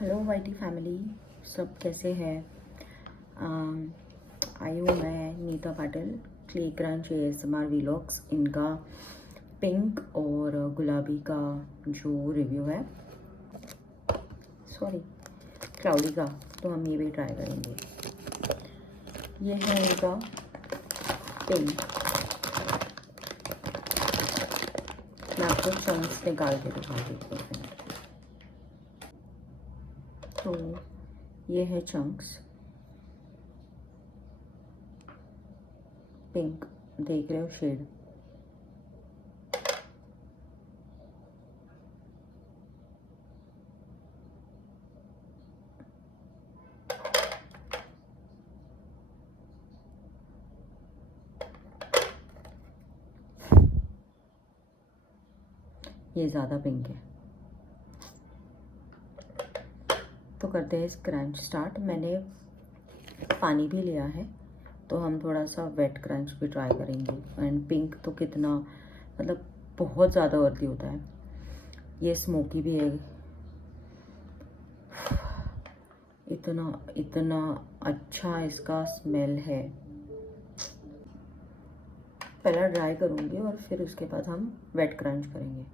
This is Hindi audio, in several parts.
हेलो वाईटी फैमिली, सब कैसे हैं। आई हूँ मैं Nita Patil, clay crunch ASMR vlogs. इनका पिंक और गुलाबी का जो रिव्यू है, सॉरी क्लाउडी का, तो हम ये भी ट्राई करेंगे। ये है इनका पिंक। मैं आपको चंक्स निकाल के दिखाती हूँ। तो ये है चंक्स पिंक, देख रहे हो शेड। ये ज़्यादा पिंक है, तो करते हैं क्रंच स्टार्ट। मैंने पानी भी लिया है, तो हम थोड़ा सा वेट क्रंच भी ट्राई करेंगे। एंड पिंक तो कितना, मतलब बहुत ज़्यादा वर्दी होता है। ये स्मोकी भी है, इतना इतना अच्छा इसका स्मेल है। पहले ड्राई करूँगी और फिर उसके बाद हम वेट क्रंच करेंगे।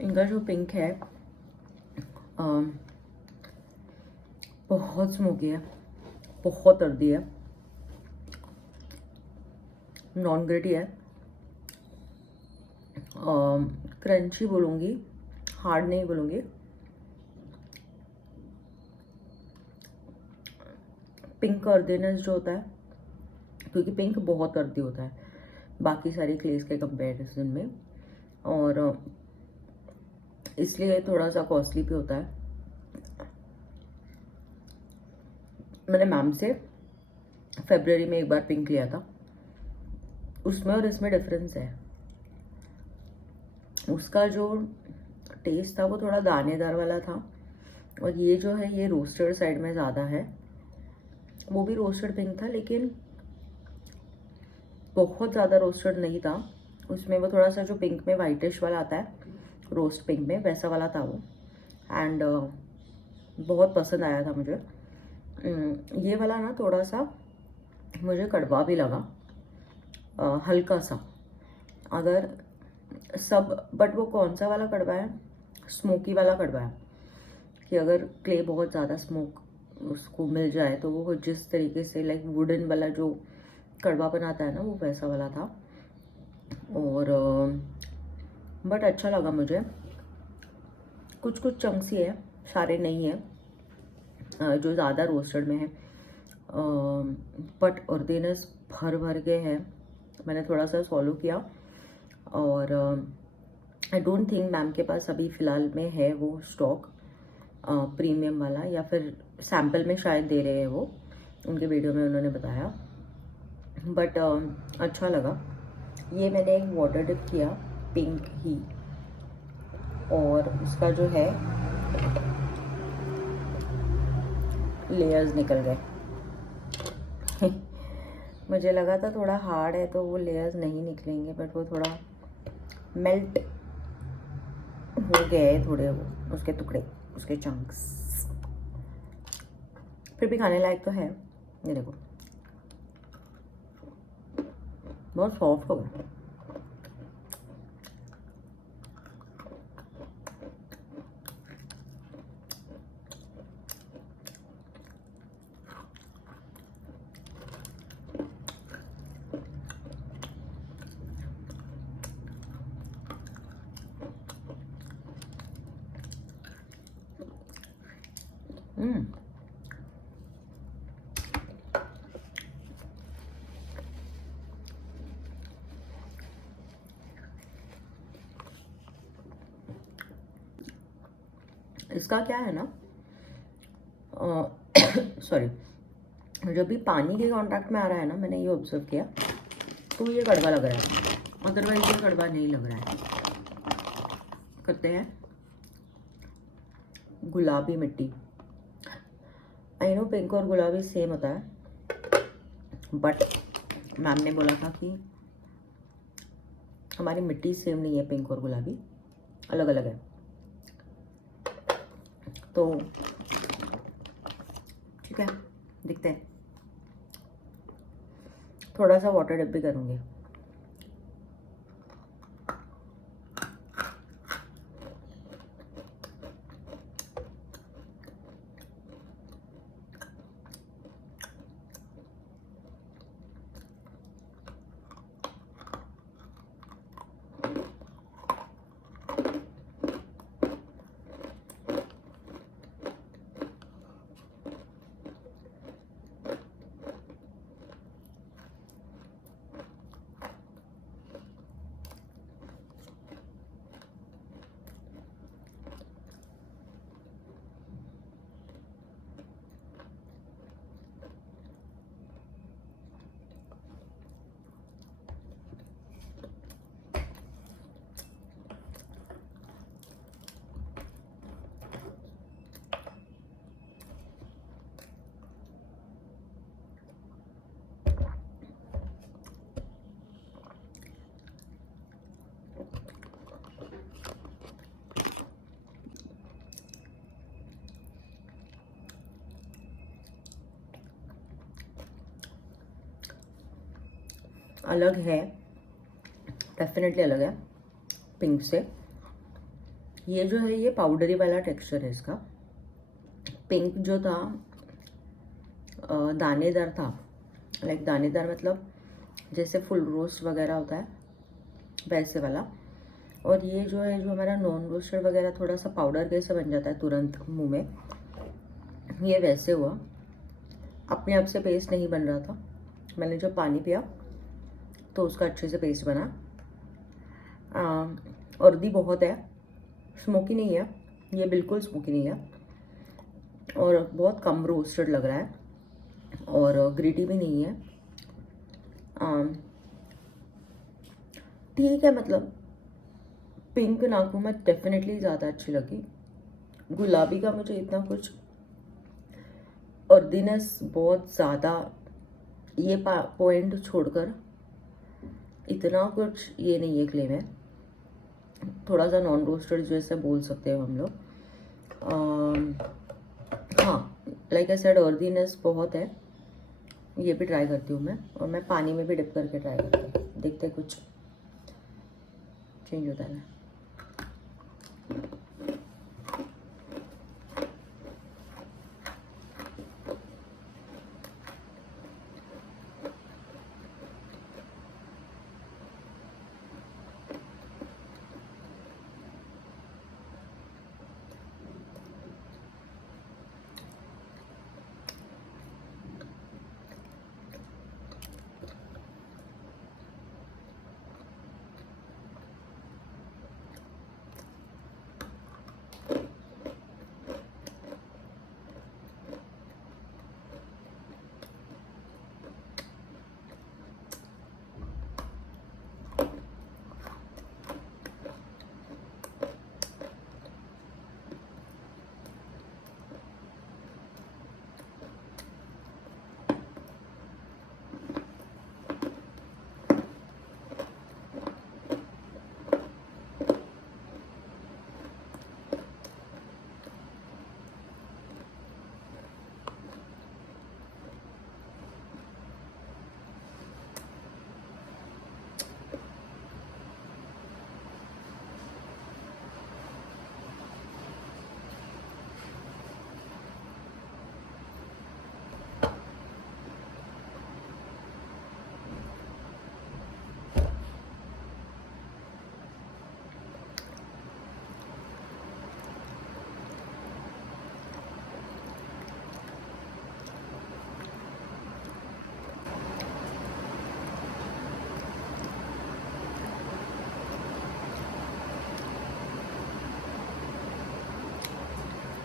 इनका जो पिंक है बहुत स्मोकी है, बहुत अर्दी है, नॉन ग्रेटी है, क्रंची बोलूँगी, हार्ड नहीं बोलूँगी। पिंक अर्दीनेस जो होता है, क्योंकि पिंक बहुत अर्दी होता है बाकी सारी क्लेस के कंपैरिजन में, और इसलिए थोड़ा सा कॉस्टली भी होता है। मैंने मैम से फरवरी में एक बार पिंक लिया था, उसमें और इसमें डिफरेंस है। उसका जो टेस्ट था वो थोड़ा दानेदार वाला था, और ये जो है ये रोस्टेड साइड में ज़्यादा है। वो भी रोस्टेड पिंक था, लेकिन बहुत ज़्यादा रोस्टेड नहीं था। उसमें वो थोड़ा सा जो पिंक में वाइटिश वाला आता है रोस्ट पिंक में, वैसा वाला था वो। एंड बहुत पसंद आया था मुझे। ये वाला ना थोड़ा सा मुझे कड़वा भी लगा, हल्का सा, अगर सब, बट वो कौन सा वाला कड़वा है, स्मोकी वाला कड़वा है, कि अगर क्ले बहुत ज़्यादा स्मोक उसको मिल जाए तो वो जिस तरीके से लाइक वुडन वाला जो कड़वा बनाता है ना, वो वैसा वाला था। और बट अच्छा लगा मुझे। कुछ कुछ चंक्सी है, सारे नहीं है जो ज़्यादा रोस्टेड में है, बट अर्दीनेस भर भर के है। मैंने थोड़ा सा सॉलो किया, और आई डोंट थिंक मैम के पास अभी फ़िलहाल में है वो स्टॉक प्रीमियम वाला, या फिर सैम्पल में शायद दे रहे हैं वो, उनके वीडियो में उन्होंने बताया। बट अच्छा लगा। ये मैंने एक वाटर डिप किया पिंक ही, और उसका जो है लेयर्स निकल गए। मुझे लगा था थोड़ा हार्ड है तो वो लेयर्स नहीं निकलेंगे, बट वो थोड़ा मेल्ट हो गए थोड़े, वो उसके टुकड़े, उसके चंक्स। फिर भी खाने लायक तो है। ये देखो बहुत सॉफ्ट हो गया। इसका क्या है ना, सॉरी, जब भी पानी के कांटेक्ट में आ रहा है ना, मैंने ये ऑब्जर्व किया, तो ये कड़वा लग रहा है, अदरवाइज ये कड़वा नहीं लग रहा है। करते हैं गुलाबी मिट्टी। आई नो पिंक और गुलाबी सेम होता है, बट मैम ने बोला था कि हमारी मिट्टी सेम नहीं है, पिंक और गुलाबी अलग अलग है। तो ठीक है, दिखते हैं। थोड़ा सा वाटर डिप भी करूँगी। अलग है, डेफिनेटली अलग है पिंक से। ये जो है ये पाउडरी वाला टेक्सचर है इसका। पिंक जो था दानेदार था, लाइक दानेदार मतलब जैसे फुल रोस्ट वगैरह होता है वैसे वाला। और ये जो है जो हमारा नॉन रोस्टेड वगैरह थोड़ा सा पाउडर कैसे बन जाता है तुरंत मुंह में, ये वैसे हुआ। अपने आप से पेस्ट नहीं बन रहा था, मैंने जब पानी पिया तो उसका अच्छे से पेस्ट बना। अर्दी बहुत है, स्मोकी नहीं है, ये बिल्कुल स्मोकी नहीं है, और बहुत कम रोस्टेड लग रहा है, और ग्रिटी भी नहीं है। ठीक है, मतलब पिंक नाखून में डेफिनेटली ज़्यादा अच्छी लगी। गुलाबी का मुझे इतना कुछ अर्दीनेस बहुत ज़्यादा, ये पॉइंट छोड़कर इतना कुछ ये नहीं है क्लेम है। थोड़ा सा नॉन रोस्टेड जैसे बोल सकते हो हम लोग। हाँ, लाइक आई सेड अर्दीनेस बहुत है। ये भी ट्राई करती हूँ मैं, और मैं पानी में भी डिप करके ट्राई करती हूँ, देखते कुछ चेंज होता है ना।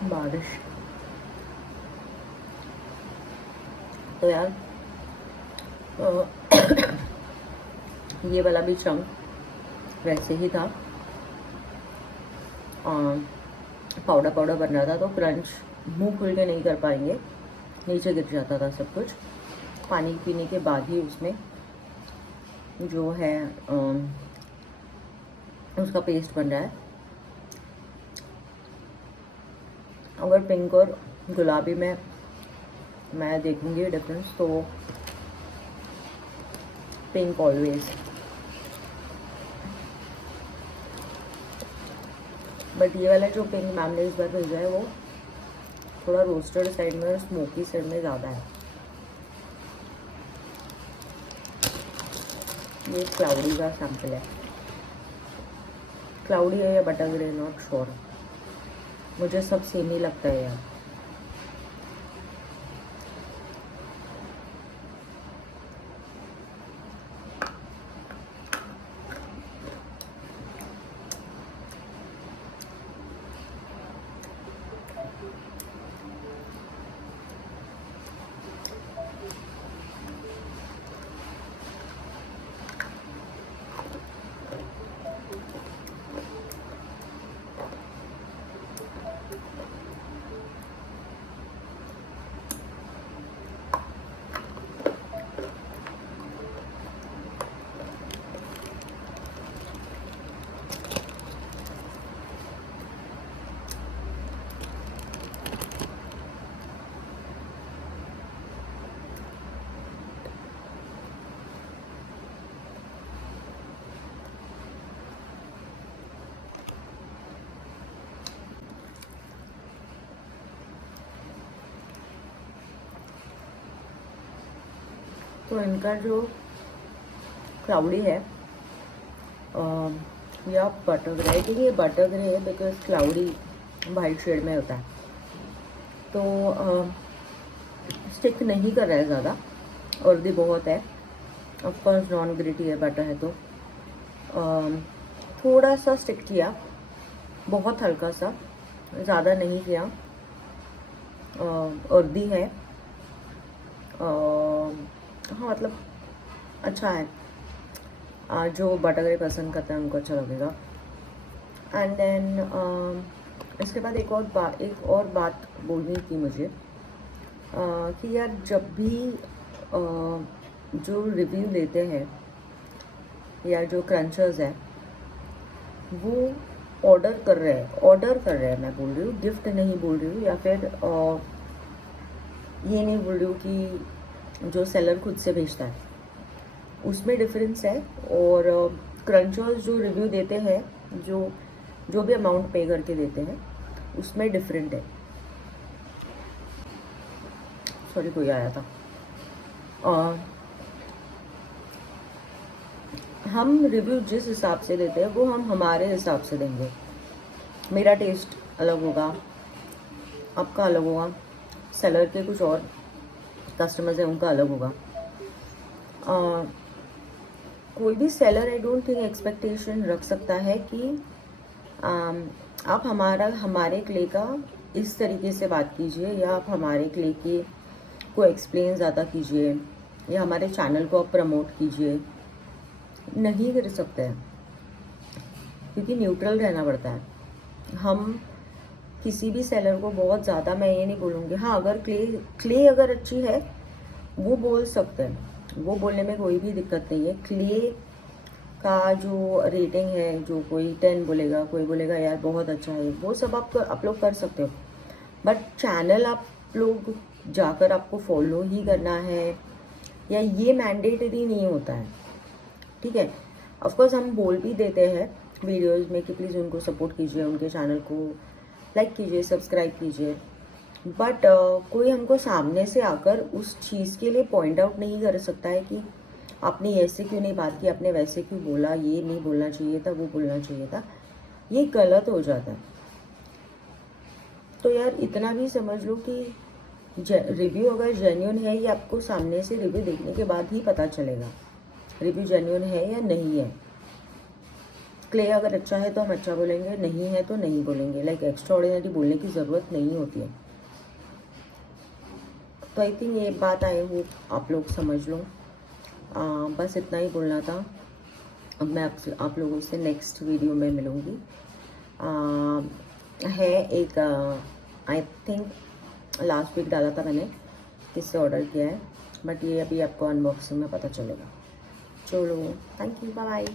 बारिश तो यार ये वाला भी चंक वैसे ही था, पाउडर पाउडर बन रहा था, तो क्रंच मुंह खुल के नहीं कर पाएंगे, नीचे गिर जाता था सब कुछ। पानी पीने के बाद ही उसमें जो है उसका पेस्ट बन रहा है। अगर पिंक और गुलाबी में मैं देखूंगी डिफरेंस तो पिंक ऑलवेज, बट ये वाला जो पिंक मैम ने इस बार भेजा है वो थोड़ा रोस्टेड साइड में और स्मोकी साइड में ज़्यादा है। ये क्लाउडी का सैम्पल है, क्लाउडी है या बटर ग्रे, नॉट श्योर, मुझे सब सेम ही लगता है यार। तो इनका जो क्लाउडी है या बटर ग्रे, क्योंकि ये बटर ग्रे है बिकॉज क्लाउडी वाइट शेड में होता है, तो स्टिक नहीं कर रहा है ज़्यादा, और भी बहुत है। ऑफकोर्स नॉन ग्रिटी है, बटर है, तो थोड़ा सा स्टिक किया, बहुत हल्का सा, ज़्यादा नहीं किया। अर्दी है, हाँ मतलब अच्छा है। जो बटर ग्रे पसंद करते हैं उनको अच्छा लगेगा। एंड देन इसके बाद एक और बात बोलनी थी मुझे कि यार जब भी जो रिव्यू देते हैं या जो क्रंचर्स है वो ऑर्डर कर रहे हैं, मैं बोल रही हूँ, गिफ्ट नहीं बोल रही हूँ, या फिर ये नहीं बोल रही हूँ कि जो सेलर खुद से भेजता है, उसमें डिफरेंस है। और क्रंचर्स जो रिव्यू देते हैं, जो भी अमाउंट पे करके देते हैं, उसमें डिफरेंट है। सॉरी, कोई आया था। हम रिव्यू जिस हिसाब से देते हैं वो हम हमारे हिसाब से देंगे। मेरा टेस्ट अलग होगा, आपका अलग होगा, सेलर के कुछ और कस्टमर्स हैं उनका अलग होगा। कोई भी seller I don't think expectation रख सकता है कि आप हमारे क्ले का इस तरीके से बात कीजिए, या आप हमारे क्ले के को एक्सप्लेन ज़्यादा कीजिए, या हमारे चैनल को आप प्रमोट कीजिए। नहीं कर सकते हैं, क्योंकि न्यूट्रल रहना पड़ता है। हम किसी भी सेलर को बहुत ज़्यादा, मैं ये नहीं बोलूँगी, हाँ अगर क्ले अगर अच्छी है वो बोल सकते हैं, वो बोलने में कोई भी दिक्कत नहीं है। क्ले का जो रेटिंग है, जो कोई 10 बोलेगा, कोई बोलेगा यार बहुत अच्छा है, वो सब आप लोग कर सकते हो। बट चैनल आप लोग जाकर आपको फॉलो ही करना है, या ये मैंडेटरी नहीं होता है, ठीक है। ऑफकोर्स हम बोल भी देते हैं वीडियोज़ में कि प्लीज़ उनको सपोर्ट कीजिए, उनके चैनल को लाइक कीजिए, सब्सक्राइब कीजिए, बट कोई हमको सामने से आकर उस चीज़ के लिए पॉइंट आउट नहीं कर सकता है कि आपने ऐसे क्यों नहीं बात की, आपने वैसे क्यों बोला, ये नहीं बोलना चाहिए था, वो बोलना चाहिए था। ये गलत हो जाता है। तो यार इतना भी समझ लो कि रिव्यू अगर जेन्युइन है, ये आपको सामने से रिव्यू देखने के बाद ही पता चलेगा रिव्यू जेन्युइन है या नहीं है। क्ले अगर अच्छा है तो हम अच्छा बोलेंगे, नहीं है तो नहीं बोलेंगे। लाइक एक्स्ट्रा ऑर्डिनरी बोलने की ज़रूरत नहीं होती है। तो आई थिंक ये बात आई होप आप लोग समझ लो। बस इतना ही बोलना था। अब मैं आप लोगों से नेक्स्ट वीडियो में मिलूँगी। है एक आई थिंक लास्ट वीक डाला था मैंने, किससे ऑर्डर किया है, बट ये अभी आपको अनबॉक्सिंग में पता चलेगा। चलो, थैंक यू, बाय बाय।